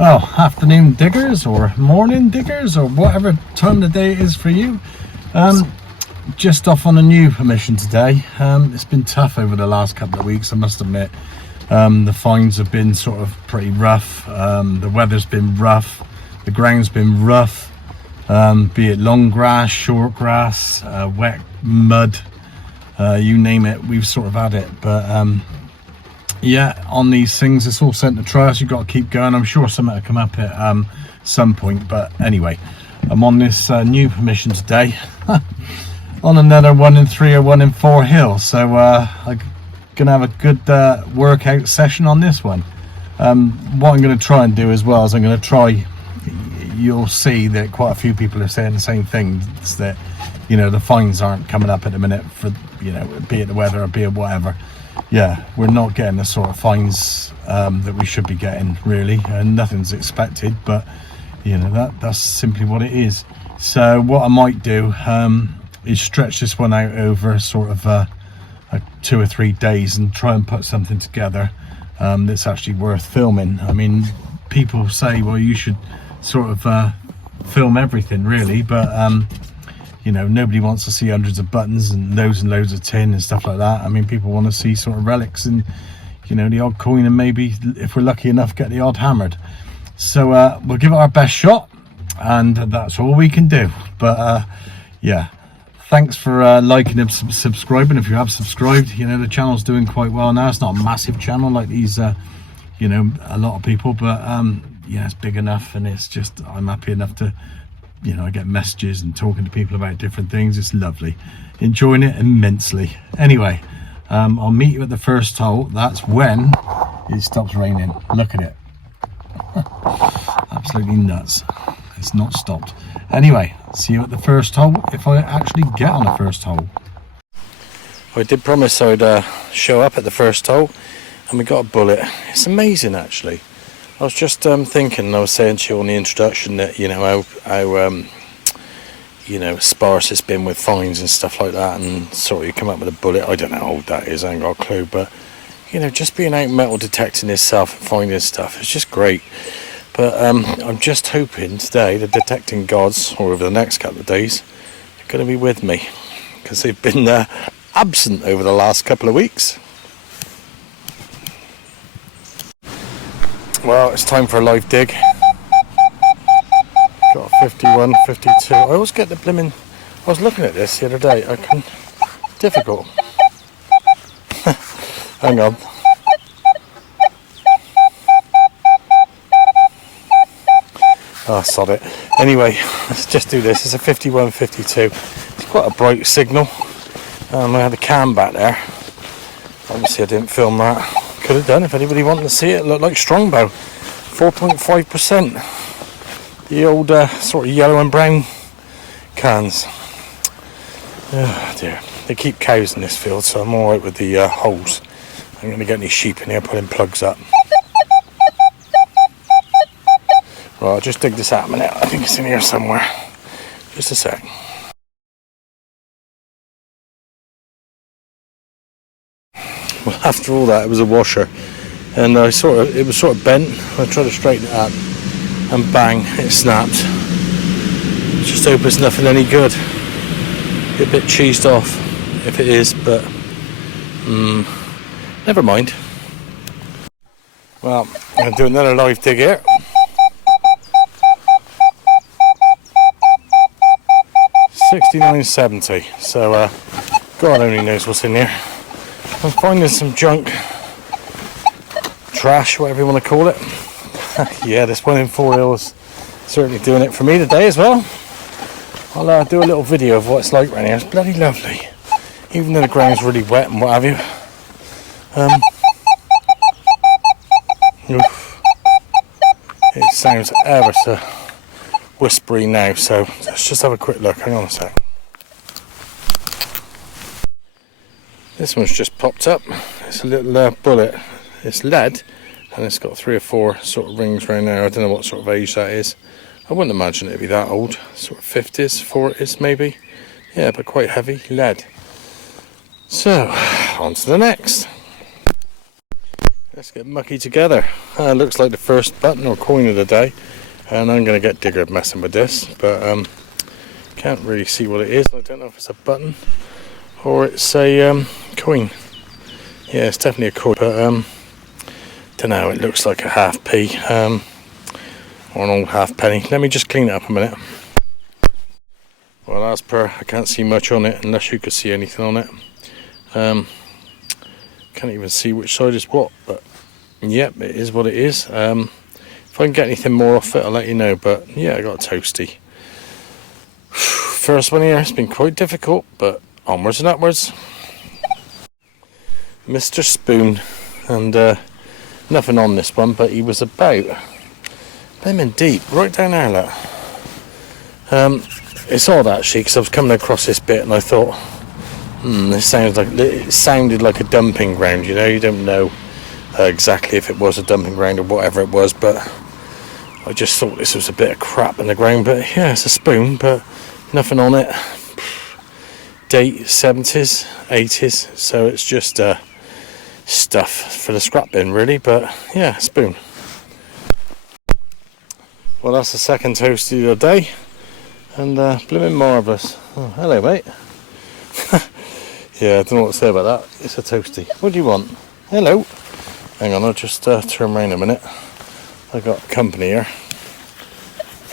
Well, afternoon diggers or morning diggers or whatever time of the day it is for you. Just off on a new mission today. It's been tough over the last couple of weeks, I must admit. The finds have been sort of pretty rough. The weather's been rough. The ground's been rough. Be it long grass, short grass, wet mud, you name it, we've sort of had it. But yeah, on these things, it's all sent to trials. You've got to keep going. I'm sure something will come up at some point. But anyway, I'm on this new mission today on another 1 in 3 or 1 in 4 hill. So I'm gonna have a good workout session on this one. What I'm going to try and do as well is I'm going to try. You'll see that quite a few people are saying the same thing. It's that, you know, the fines aren't coming up at the minute for, you know, be it the weather or be it whatever. Yeah, we're not getting the sort of fines that we should be getting, really, and nothing's expected, but you know, that's simply what it is. So what I might do is stretch this one out over sort of 2 or 3 days and try and put something together that's actually worth filming. I mean, people say, well, you should sort of film everything, really, but you know, nobody wants to see hundreds of buttons and loads of tin and stuff like that. I mean, people want to see sort of relics and, you know, the odd coin, and maybe if we're lucky enough, get the odd hammered. So we'll give it our best shot, and that's all we can do. But yeah, thanks for liking and subscribing. If you have subscribed, you know, the channel's doing quite well now. It's not a massive channel like these you know, a lot of people, but yeah, it's big enough, and it's just, I'm happy enough to, you know, I get messages and talking to people about different things. It's lovely, enjoying it immensely. Anyway, I'll meet you at the first hole. That's when it stops raining. Look at it. Absolutely nuts. It's not stopped. Anyway, see you at the first hole if I actually get on the first hole. I did promise I'd show up at the first hole, and we got a bullet. It's amazing, actually. I was just thinking, I was saying to you on the introduction that, you know, how you know, sparse it's been with fines and stuff like that, and sort of you come up with a bullet. I don't know how old that is, I ain't got a clue, but you know, just being out metal detecting this stuff and finding stuff, it's just great. But I'm just hoping today the detecting gods, or over the next couple of days, are going to be with me, because they've been absent over the last couple of weeks. Well, it's time for a live dig. Got a 51, 52. I always get the blimmin'. I was looking at this the other day. I can. Difficult. Hang on. Oh, sod it. Anyway, let's just do this. It's a 51, 52. It's quite a bright signal. I had a cam back there. Obviously, I didn't film that. Could have done if anybody wanted to see it. It looked like Strongbow, 4.5%. The old sort of yellow and brown cans. Oh dear, they keep cows in this field, so I'm alright with the holes. I'm going to get any sheep in here putting plugs up. Right, I'll just dig this out a minute. I think it's in here somewhere. Just a sec. Well, after all that, it was a washer, and it was sort of bent. I tried to straighten it up, and bang, it snapped. Just hope it's nothing any good. Be a bit cheesed off if it is, but never mind. Well, I'm going to do another live dig here. $69.70. So God only knows what's in here. I'm finding some junk, trash, whatever you want to call it. Yeah, this 1 in 4 hill is certainly doing it for me today as well. I'll do a little video of what it's like around here. It's bloody lovely, even though the ground's really wet and what have you. It sounds ever so whispery now, so let's just have a quick look. Hang on a sec. This one's just popped up. It's a little bullet. It's lead, and it's got 3 or 4 sort of rings around there. I don't know what sort of age that is. I wouldn't imagine it'd be that old. Sort of 50s, 40s maybe. Yeah, but quite heavy lead. So, on to the next. Let's get mucky together. Looks like the first button or coin of the day, and I'm going to get diggered messing with this, but can't really see what it is. I don't know if it's a button or it's a coin. Yeah, it's definitely a coin, but don't know, it looks like a half p or an old half penny. Let me just clean it up a minute. Well, as per, I can't see much on it unless you could see anything on it. Can't even see which side is what, but yep, it is what it is. If I can get anything more off it, I'll let you know, but yeah, I got a toasty. First one here, it's been quite difficult, but onwards and upwards. Mr. Spoon, and nothing on this one, but he was about lemon deep, right down there, look. It's odd actually, because I was coming across this bit and I thought, this sounded like a dumping ground, you know. You don't know exactly if it was a dumping ground or whatever it was, but I just thought this was a bit of crap in the ground. But yeah, it's a spoon, but nothing on it. Date 70s, 80s, so it's just stuff for the scrap bin really, but yeah, spoon. Well, that's the second toasty of the day, and blooming marvellous. Oh, hello mate. Yeah, I don't know what to say about that. It's a toasty. What do you want? Hello. Hang on, I'll just turn around a minute. I got company here.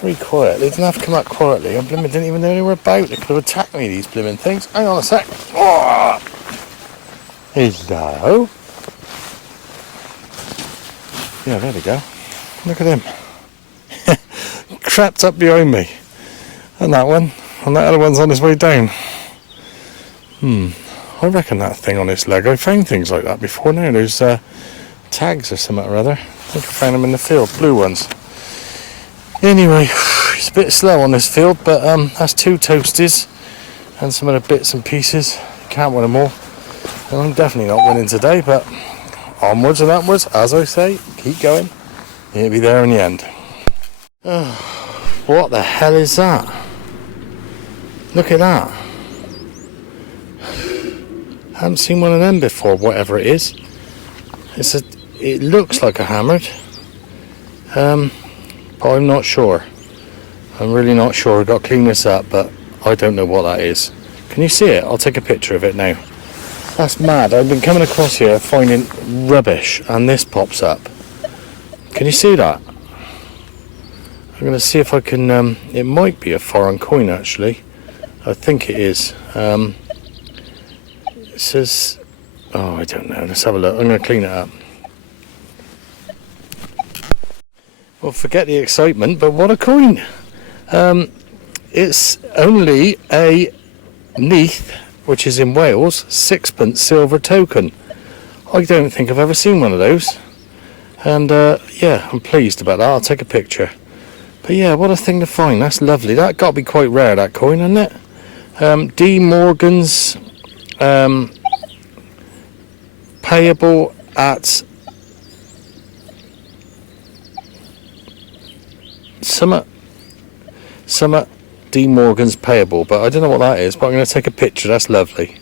Very quiet. They didn't have to come out quietly. I didn't even know they were about. They could have attacked me, these blooming things. Hang on a sec. Oh! Hello. Yeah, there we go. Look at him. Trapped up behind me. And that one. And that other one's on his way down. I reckon that thing on its leg, I found things like that before now. There's tags or something or other. I think I found them in the field, blue ones. Anyway, it's a bit slow on this field, but that's two toasties and some of the bits and pieces. Can't win them all. And I'm definitely not winning today, but onwards and upwards, as I say, keep going. You'll be there in the end. What the hell is that? Look at that. I haven't seen one of them before, whatever it is. It looks like a hammered, but I'm not sure. I'm really not sure. I've got to clean this up, but I don't know what that is. Can you see it? I'll take a picture of it now. That's mad. I've been coming across here finding rubbish, and this pops up. Can you see that? I'm going to see if I can... it might be a foreign coin, actually. I think it is. It says... oh, I don't know. Let's have a look. I'm going to clean it up. Well, forget the excitement, but what a coin! It's only a Neath, which is in Wales, 6p silver token. I don't think I've ever seen one of those. And yeah, I'm pleased about that. I'll take a picture. But yeah, what a thing to find. That's lovely. That got to be quite rare, that coin, hasn't it? D. Morgan's payable at Summit D. Morgan's payable, but I don't know what that is, but I'm going to take a picture. That's lovely.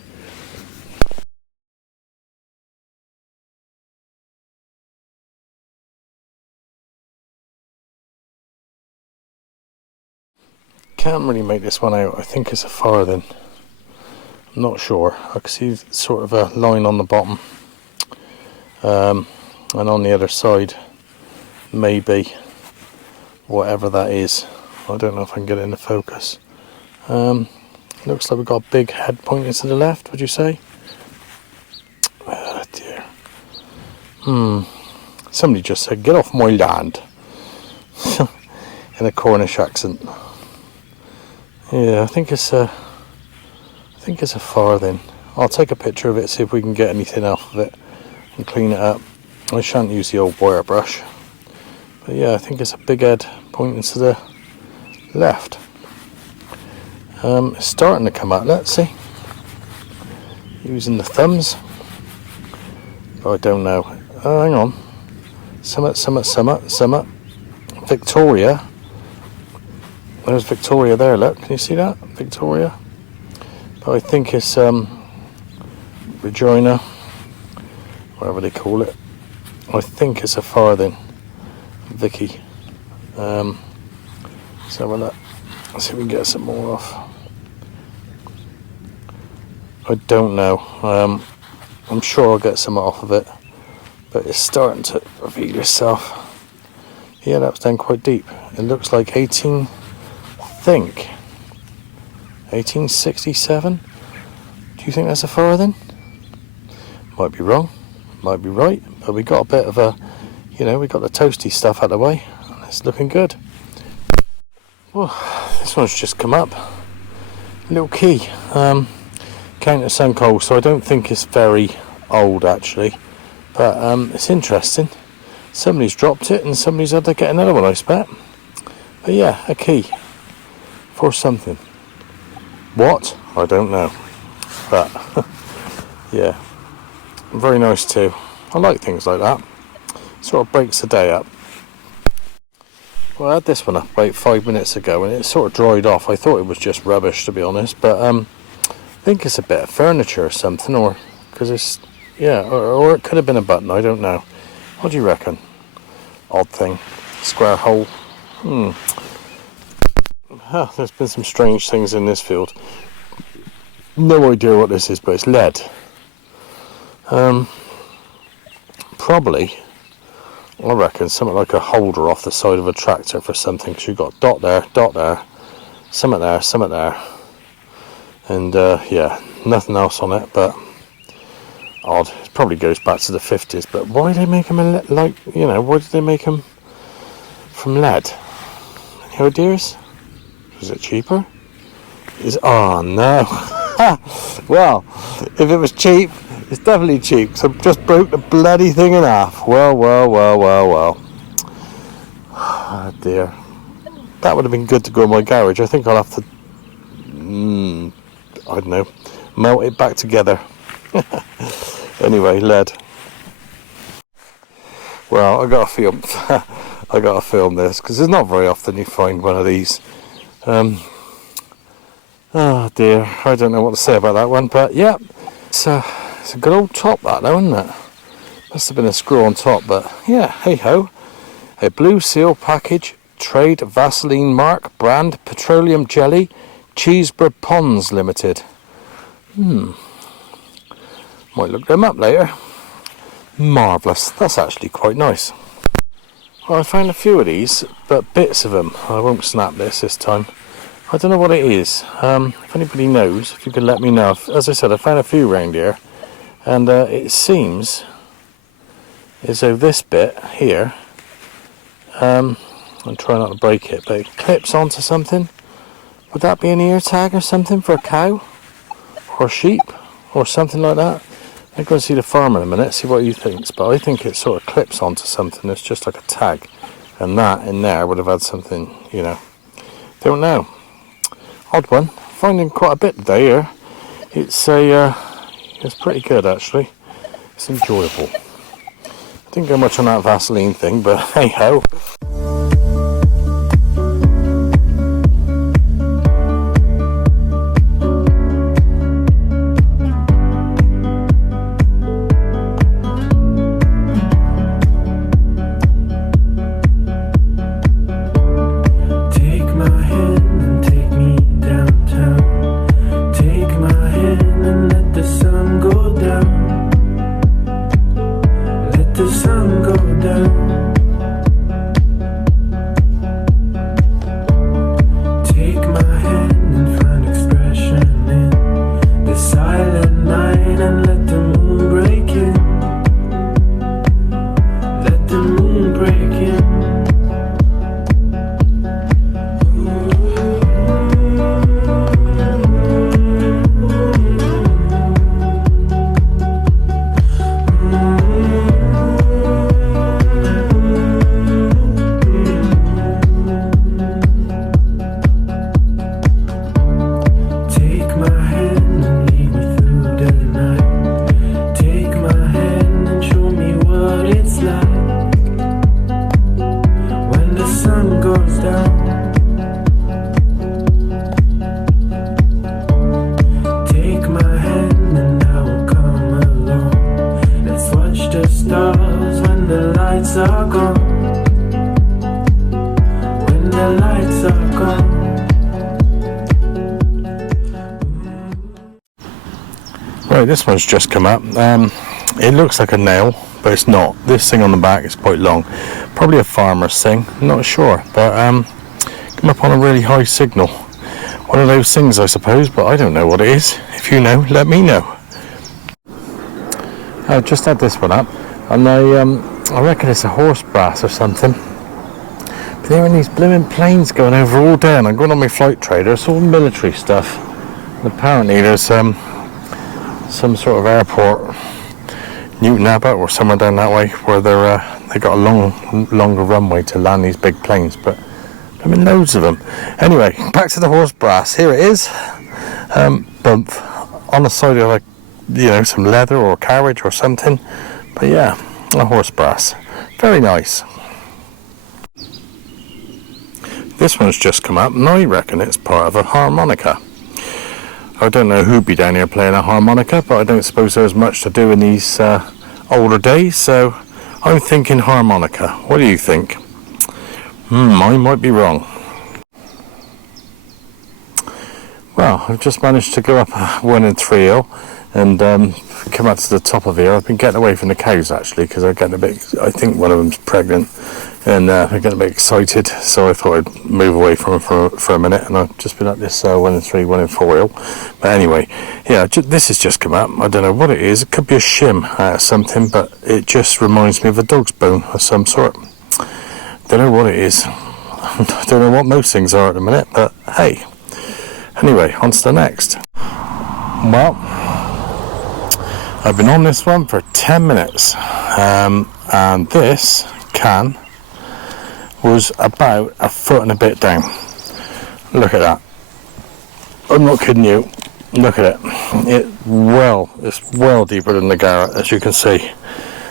Can't really make this one out. I think it's a farthing. I'm not sure. I can see sort of a line on the bottom, and on the other side maybe whatever that is. I don't know if I can get it into focus. Looks like we've got a big head pointing to the left, would you say? Oh dear. Somebody just said, "Get off my land," in a Cornish accent. Yeah, I think it's a farthing. I'll take a picture of it, see if we can get anything off of it and clean it up. I shan't use the old wire brush. But yeah, I think it's a big head pointing to the left. It's starting to come out, let's see. Using the thumbs. But I don't know. Hang on. Summit. Victoria. There's Victoria there, look. Can you see that? Victoria. But I think it's Regina, whatever they call it. I think it's a farthing, Vicky. Let's have a look. Let's see if we can get some more off. I don't know. I'm sure I'll get some off of it, but it's starting to reveal itself. Yeah, that was down quite deep. It looks like 1867. Do you think that's a farthing? Might be wrong, might be right, but we got a bit of a, we got the toasty stuff out of the way. It's looking good. Well, this one's just come up. Little key. Countersunk hole, so I don't think it's very old actually, but it's interesting. Somebody's dropped it and somebody's had to get another one, I expect. But yeah, a key for something. What? I don't know, but yeah, very nice too. I like things like that. Sort of breaks the day up. Well, I had this one up about 5 minutes ago and it sort of dried off. I thought it was just rubbish, to be honest, but I think it's a bit of furniture or something, or because it's, yeah, or it could have been a button, I don't know. What do you reckon? Odd thing. Square hole. There's been some strange things in this field. No idea what this is, but it's lead. Probably, I reckon, something like a holder off the side of a tractor for something, because you've got dot there, something there. And yeah, nothing else on it, but odd. It probably goes back to the 50s, but why do they make them why did they make them from lead? Any ideas? Was it cheaper? Oh no. Well, if it was cheap, it's definitely cheap, so I just broke the bloody thing in half. Well. Oh dear. That would have been good to go in my garage. I think I'll have to, I don't know, melt it back together. Anyway, lead. Well, I gotta film this because it's not very often you find one of these. Oh dear, I don't know what to say about that one, but yeah, it's a good old top, that though, isn't it? Must have been a screw on top, but yeah, hey ho. A blue seal package, trade Vaseline mark, brand petroleum jelly, Cheeseborough Ponds Limited. Might look them up later. Marvellous. That's actually quite nice. Well, I found a few of these, but bits of them. I won't snap this time. I don't know what it is. If anybody knows, if you could let me know. As I said, I found a few around here, and it seems as though this bit here, I'm trying not to break it, but it clips onto something. Would that be an ear tag or something for a cow? Or sheep? Or something like that? I'm going to see the farmer in a minute, see what he thinks, but I think it sort of clips onto something. It's just like a tag, and that in there would have had something, don't know. Odd one. Finding quite a bit today here. It's pretty good actually. It's enjoyable. Didn't go much on that Vaseline thing, but hey ho. Right, this one's just come up. It looks like a nail, but it's not. This thing on the back is quite long. Probably a farmer's thing, I'm not sure, but come up on a really high signal. One of those things, I suppose, but I don't know what it is. If you know, let me know. I just had this one up, and I reckon it's a horse brass or something. But there are these blooming planes going over all day, and I'm going on my flight trader. It's all military stuff. And apparently there's some sort of airport, Newton Abbott or somewhere down that way, where they got a longer runway to land these big planes. But I mean, loads of them. Anyway, back to the horse brass. Here it is, bump on the side of some leather or carriage or something. But yeah, a horse brass, very nice. This one's just come up, and I reckon it's part of a harmonica. I don't know who'd be down here playing a harmonica, but I don't suppose there's much to do in these older days, so I'm thinking harmonica. What do you think? I might be wrong. Well, I've just managed to go up 1 and 3 hill and come up to the top of here. I've been getting away from the cows actually, because I'm getting a bit, I think one of them's pregnant, and I'm getting a bit excited, so I thought I'd move away from them for a minute, and I've just been up this 1 and 3, 1 and 4 hill. But anyway, yeah, this has just come up. I don't know what it is. It could be a shim out of something, but it just reminds me of a dog's bone of some sort. Don't know what it is. I don't know what most things are at the minute, but hey. Anyway, on to the next. Well, I've been on this one for 10 minutes, and this can was about a foot and a bit down. Look at that. I'm not kidding you. Look at it. It's well deeper than the garret, as you can see.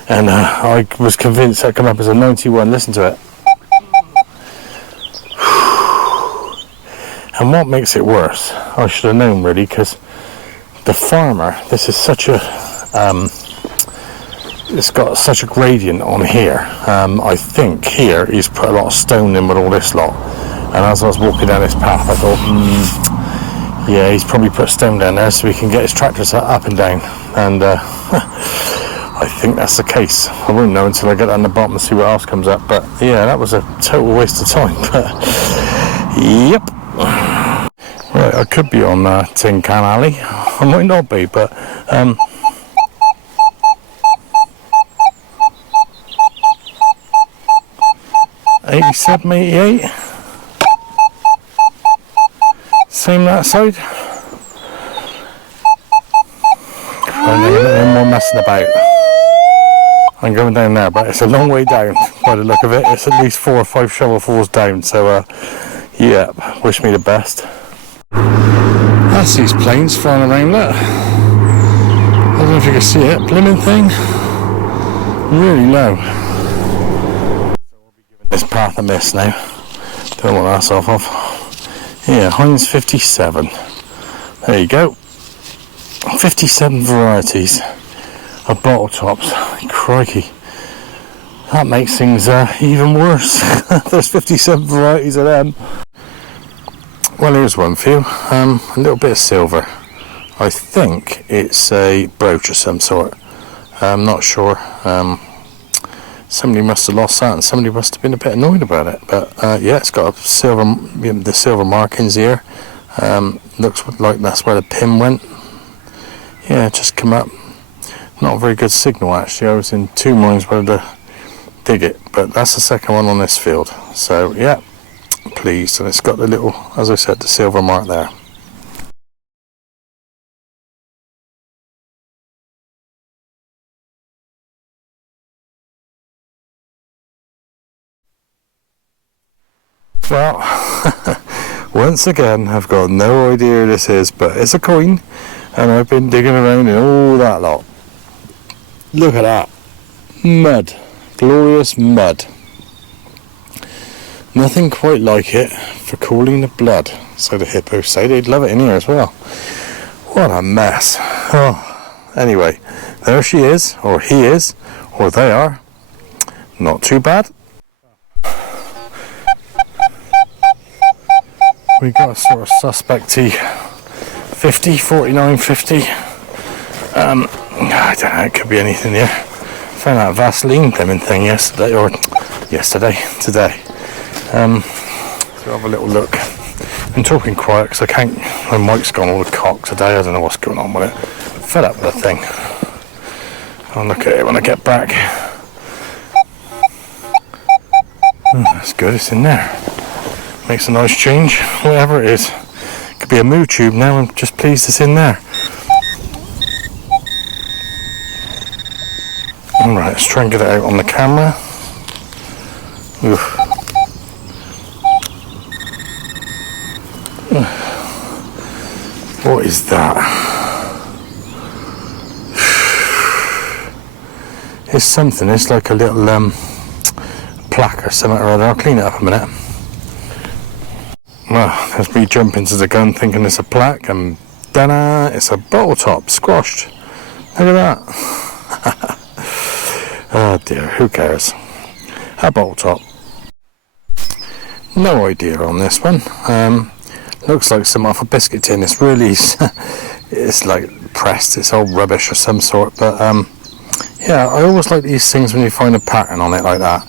And I was convinced that come up as a 91. Listen to it. And what makes it worse, I should have known really, because the farmer, this is such a it's got such a gradient on here. I think here he's put a lot of stone in with all this lot, and as I was walking down this path I thought yeah, he's probably put stone down there so he can get his tractors up and down, and I think that's the case. I won't know until I get down the bottom and see what else comes up, but yeah, that was a total waste of time. But yep. Right, I could be on Tin Can Alley. I might not be, but 87, 88. Same that side. No more messing about. I'm going down there, but it's a long way down by the look of it. It's at least 4 or 5 shovelfuls down, so yeah, wish me the best. That's these planes flying around, look. I don't know if you can see it, blooming thing. Really low. So we'll be giving this path a miss now. Don't want that's off of. Yeah, Heinz 57. There you go. 57 varieties of bottle tops. Crikey. That makes things even worse. There's 57 varieties of them. Well, here's one for you. A little bit of silver. I think it's a brooch of some sort. I'm not sure. Somebody must have lost that, and somebody must have been a bit annoyed about it. But yeah, it's got a silver, the silver markings here. Looks like that's where the pin went. Yeah, just come up. Not a very good signal actually. I was in 2 minds whether to dig it, but that's the second one on this field. So yeah. Pleased, and it's got the little, as I said, the silver mark there. Well, once again I've got no idea who this is, but it's a coin, and I've been digging around in all that lot. Look at that. Mud. Glorious mud. Nothing quite like it for cooling the blood, so the hippos say. They'd love it in here as well. What a mess. Oh, anyway, there she is, or he is, or they are. Not too bad. We got a sort of suspecty 50, 49, 50. I don't know, it could be anything here. Found that Vaseline lemon thing today. Today. So have a little look. I'm talking quiet because I can't, my mic's gone all the cock today. I don't know what's going on with it. Fed up with the thing. I'll look at it when I get back. That's good, it's in there. Makes a nice change, whatever it is. Could be a moo tube now, I'm just pleased it's in there. Alright, let's try and get it out on the camera. Oof. What is that? It's something, it's like a little plaque or something or other. I'll clean it up a minute. Well, there's me jumping to the gun thinking it's a plaque, and ta-da, it's a bottle top, squashed. Look at that. Oh dear, who cares? A bottle top. No idea on this one. Looks like some off a biscuit tin. It's really, it's like pressed, it's all rubbish or some sort, but yeah, I always like these things when you find a pattern on it like that.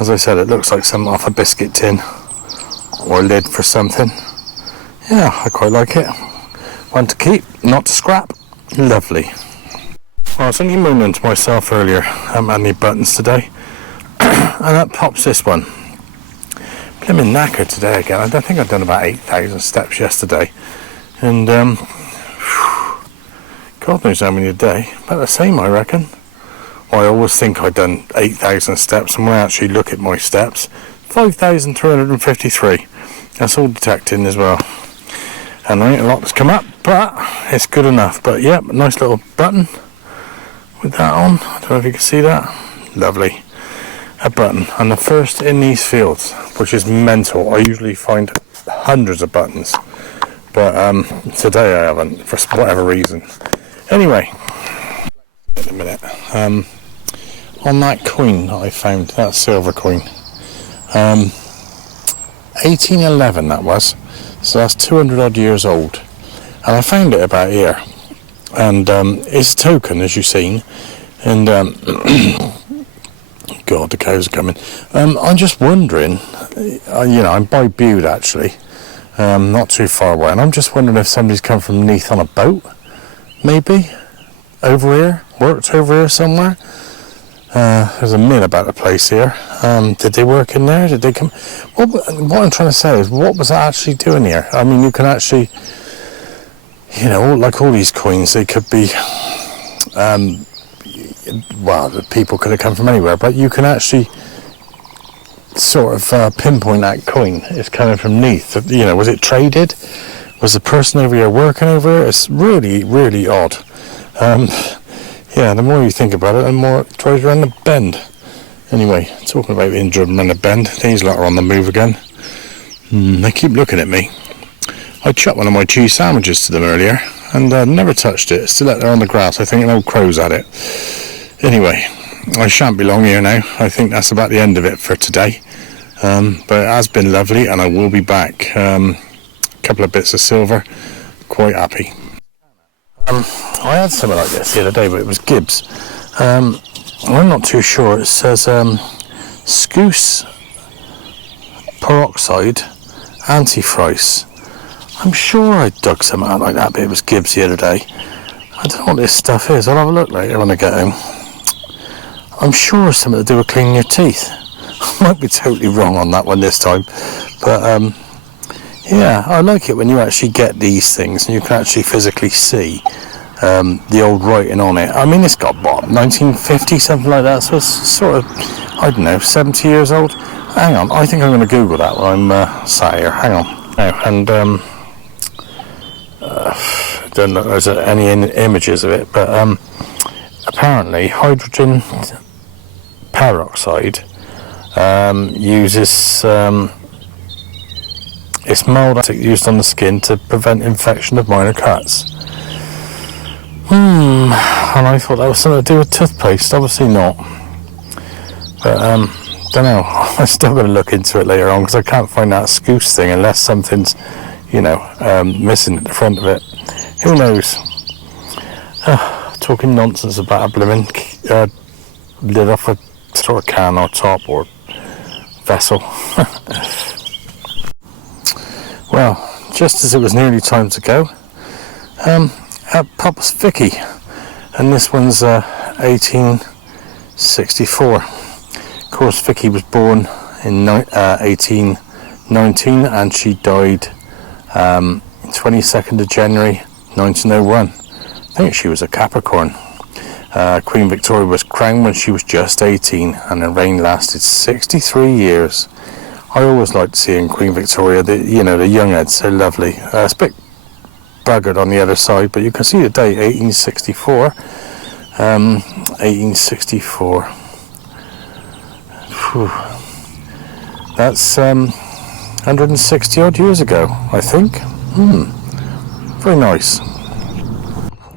As I said, it looks like some off a biscuit tin or lid for something. Yeah, I quite like it. One to keep, not to scrap. Lovely. Well, I was only moaning to myself earlier. I haven't had any buttons today. And that pops this one. I'm knackered today again. I think I've done about 8,000 steps yesterday. And, God knows how many a day. About the same, I reckon. Well, I always think I've done 8,000 steps, and when I actually look at my steps, 5,353. That's all detecting as well. And there ain't a lot that's come up, but it's good enough. But yeah, nice little button with that on. I don't know if you can see that. Lovely. A button, and the first in these fields, which is mental. I usually find hundreds of buttons, but today I haven't, for whatever reason. Anyway, in a minute, on that coin that I found, that silver coin, 1811 that was, so that's 200 odd years old, and I found it about here, and it's a token, as you've seen, and God, the cows are coming. I'm just wondering, I'm by Bude actually, not too far away, and I'm just wondering if somebody's come from Neath on a boat, maybe, over here, worked over here somewhere. There's a mill about the place here. Did they work in there? Did they come? What I'm trying to say is, what was I actually doing here? I mean, you can actually, like all these coins, they could be, well, the people could have come from anywhere, but you can actually sort of pinpoint that coin. It's coming from Neath. Was it traded? Was the person over here working over here? It's really, really odd. Yeah, the more you think about it, the more it drives around the bend. Anyway, talking about being driven around the bend, these lot are on the move again. They keep looking at me. I chucked one of my cheese sandwiches to them earlier, and never touched it. It's still out there on the grass. I think an old crow's had it. Anyway, I shan't be long here now. I think that's about the end of it for today. But it has been lovely, and I will be back. A couple of bits of silver. Quite happy. I had something like this the other day, but it was Gibbs. I'm not too sure. It says Scouse Peroxide Antifreeze. I'm sure I dug something out like that, but it was Gibbs the other day. I don't know what this stuff is. I'll have a look later when I get home. I'm sure it's something to do with cleaning your teeth. I might be totally wrong on that one this time, but yeah, I like it when you actually get these things and you can actually physically see the old writing on it. I mean, it's got, what, 1950, something like that, so it's sort of, I don't know, 70 years old. Hang on, I think I'm going to Google that while I'm sat here. Hang on. Now, and don't know if there's any images of it, but apparently hydrogen peroxide uses it's mild acid used on the skin to prevent infection of minor cuts. And I thought that was something to do with toothpaste. Obviously not, but don't know. I'm still going to look into it later on because I can't find that Scouse thing unless something's missing at the front of it. Who knows? talking nonsense about a blooming lid off a sort of can or top or vessel. Well, just as it was nearly time to go, out pops Vicky, and this one's 1864. Of course, Vicky was born in 1819 and she died 22nd of January 1901. I think she was a Capricorn. Queen Victoria was crowned when she was just 18 and her reign lasted 63 years. I always liked seeing Queen Victoria, the young heads, so lovely. It's a bit buggered on the other side, but you can see the date, 1864. 1864. Whew. That's 160 odd years ago, I think. Very nice.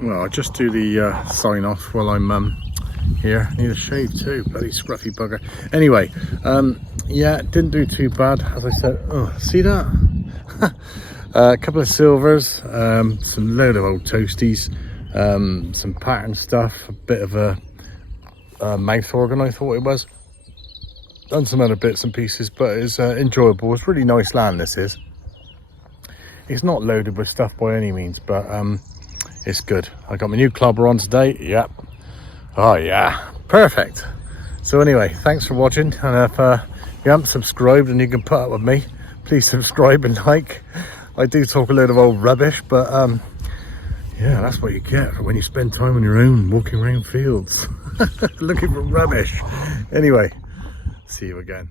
Well, I'll just do the sign off while I'm here. Need a shave too, bloody scruffy bugger. Anyway, yeah, didn't do too bad, as I said. Oh, see that? A couple of silvers, some load of old toasties, some pattern stuff, a bit of a mouth organ, I thought it was. Done some other bits and pieces, but it's enjoyable. It's really nice land, this is. It's not loaded with stuff by any means, but it's good. I got my new clobber on today. Yep. Oh yeah, perfect. So anyway, thanks for watching, and if you haven't subscribed and you can put up with me, please subscribe and like. I do talk a load of old rubbish, but yeah, that's what you get for when you spend time on your own walking around fields looking for rubbish. Anyway, see you again.